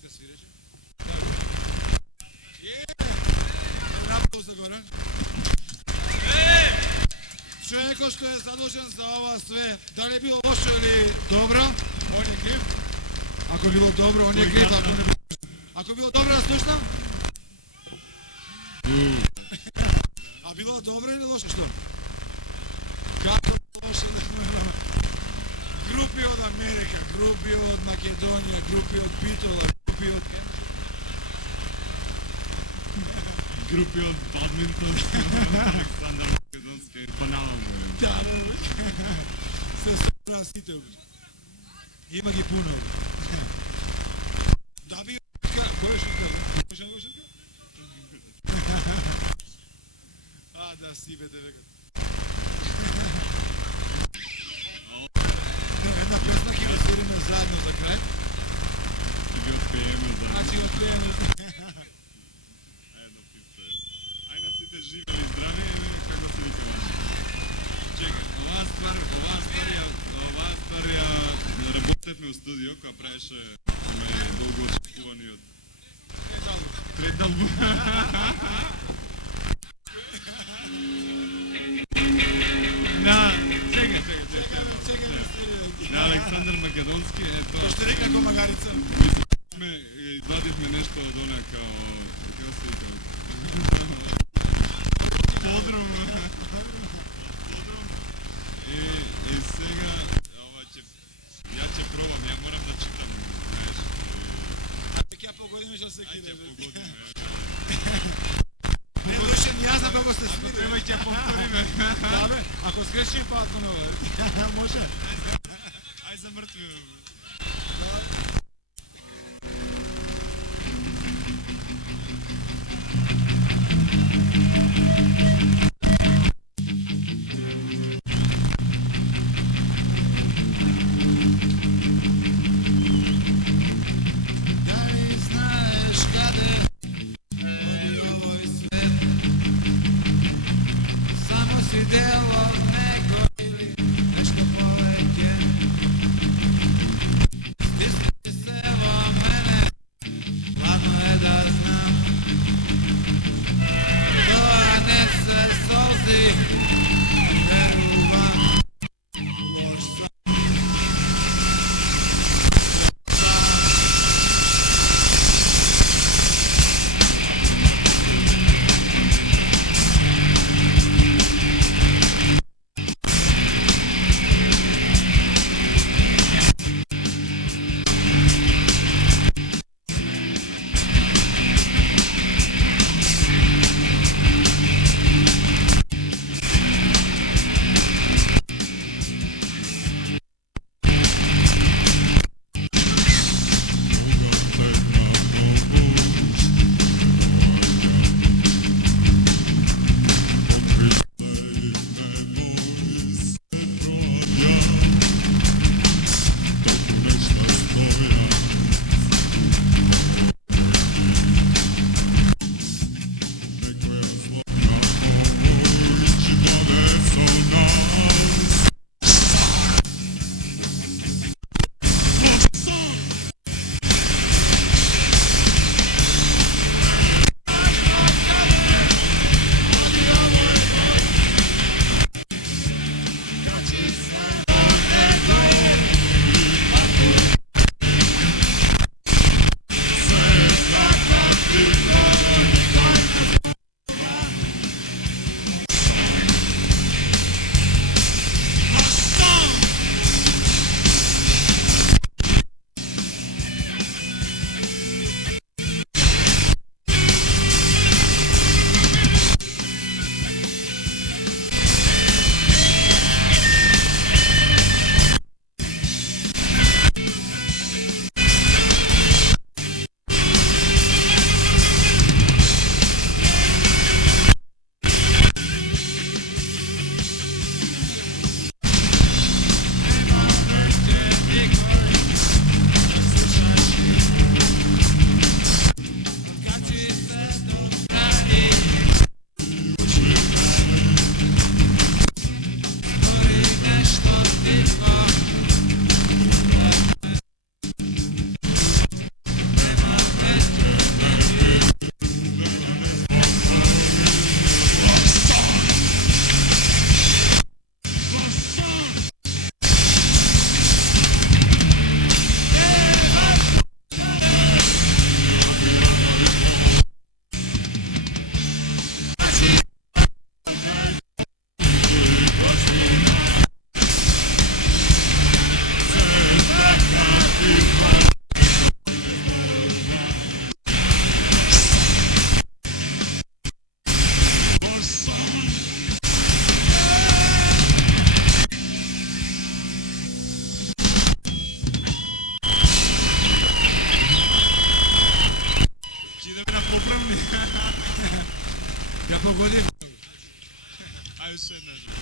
dneska sviraš? Napao za Goran. Čovjeko što je zadužen za ova sve, da li je bilo loše ili dobro, on je kriv. Ako je bilo dobro, on je kriv, ako je bilo dobro, nas slušam? A bilo dobro ili loše što? Kako loše? Grupi od Amerika, grupi od Makedonije, grupi od Bitola, grupi od... Grupi od badmintona, Aleksandar Makedonski, Panama. Da, sve su prasite. Ima gi puno. Da bi... Ko je šutka? Ko je šutka? A, da, si bete veka. Една песна ќе го свириме заедно за крај. Ќе ги отпееме заедно. Значи отпееме. Едно писце. Ај на сите живи и здрави, како се вика ваше? Чекай, оваа ствар ја работевме во студио, која правеше долго очекуваниот Трет албум. На Александър Македонски е тоа. Што река ко магарица? Извадивме нешто од она као... Како се вика? Подром. И сега... Ја ќе пробам, ја морам да читам, знаеш. А ќе погодиме што се киде. Ајде погодиме. Не душен, јас знам како се смиде. Треба ќе повториме. Да бе, ако скреши пат на нова. Може? Ај за мртви. Погоди. Айде ще една жена.